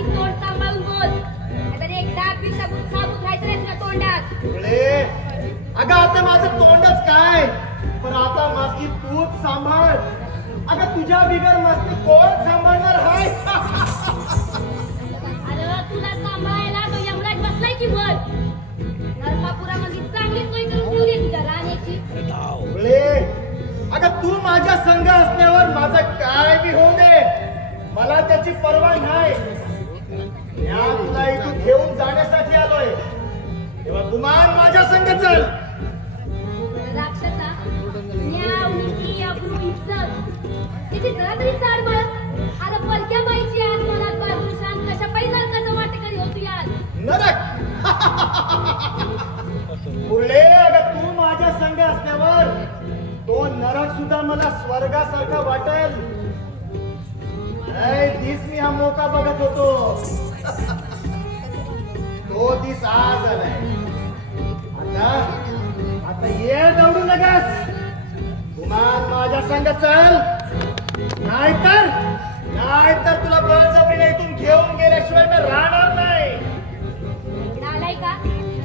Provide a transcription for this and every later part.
बाई तोंड सांभाळून बोल. नाहीतर एकदा पिशाबून साबूत राहायचं रे तुझ्या तोंडात. अगं आता माझं तोंडच काय, पण आता मस्ती तूच सांभाळ. अगं तुझ्या बिगर मस्ती कोण सांभाळणार हाय? अरे तुला सांभाळायला तो यमराज बसलाय की वर. नरकापुरामध्ये चांगली सोय करून ठेवली तुझ्या राहण्याची. अगं तू माझ्या संघ असल्यावर माझं काय बी होऊ दे, मला त्याची पर्वा नाही. तुला इथून घेऊन जाण्यासाठी आलोय, तेव्हा गुमान माझ्या संघ चल. राक्षसा, न्याय, नीती, अब्रू, इज्जत याची जरा तरी जाड बळ. अरे परक्या बाईची आज मनात बाळगून शांत कशा पायी नरकाचं वाटेकरी होतो यार. नरक मुरले, अगं तू माझ्या संघ असल्यावर तो नरक सुद्धा मला स्वर्गासारखा वाटेल. दिस मी हा मोका बघत होतो, तो दिस आज आलाय. आता ये दौडू नगस. गुमान माझ्या संग चल, नाहीतर तुला बळजबरीने इथून घेऊन गेल्याशिवाय मी राहणार नाही. आलाय का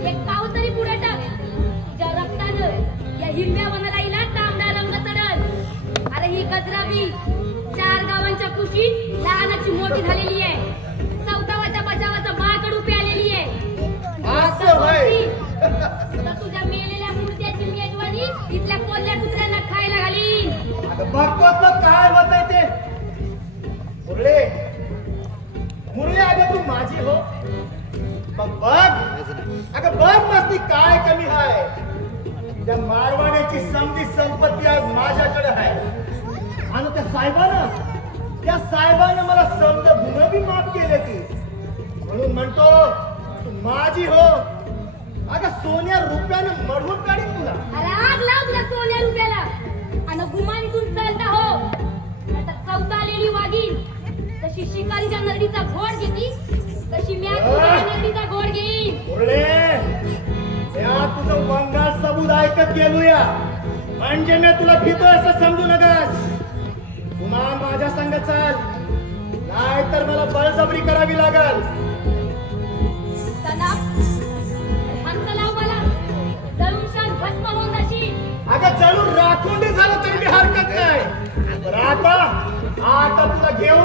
एक पाऊल तरी पुढे टाक. तुझ्या रक्तानं या हिरव्या वनराईला तांबडा रंग चढल. अरे ही गजराबी 4 गावांच्या कुशीत लहानाची मोठी झालेली आहे. सौदावाच्या बचावाचा बाळकडू प्यालेली आहे. तुझ्या मेलेल्या मूर्त्याची मेजवानी तिथल्या कोल्ह्या कुत्र्यांना खायला घालीन. बघतो काय होतंय ते. मुरले अगं तू माझी हो, बघ मस्ती काय कमी आहे. त्या मारवाड्याची समधी संपत्ती आज माझ्याकडे आहे. आणि त्या साहेबानं मला समज गुन्हा बी माफ केले की, म्हणून म्हणतो तू माझी हो. अगं सोन्या रुपयानं मडवून काढीन तुला. अरे आग लाव तुला सोन्या रुपयाला. आणि गुमानीतून चालता हो, आता चौथा आलेली वाघीण तशी शिकारीच्या नरडीचा घोड घेती, तशी मी नरडीचा घोड घेईन. तुझं वंगाळ सबूत ऐकत गेलोया, म्हणजे मी तुला भीतोय असं समजू नकस. गुमान माझ्या संग चल, नाहीतर मला बळजबरी करावी लागल. अगं जळून राखून झालं तरी मी हरकत नाही. आता तुला घेऊन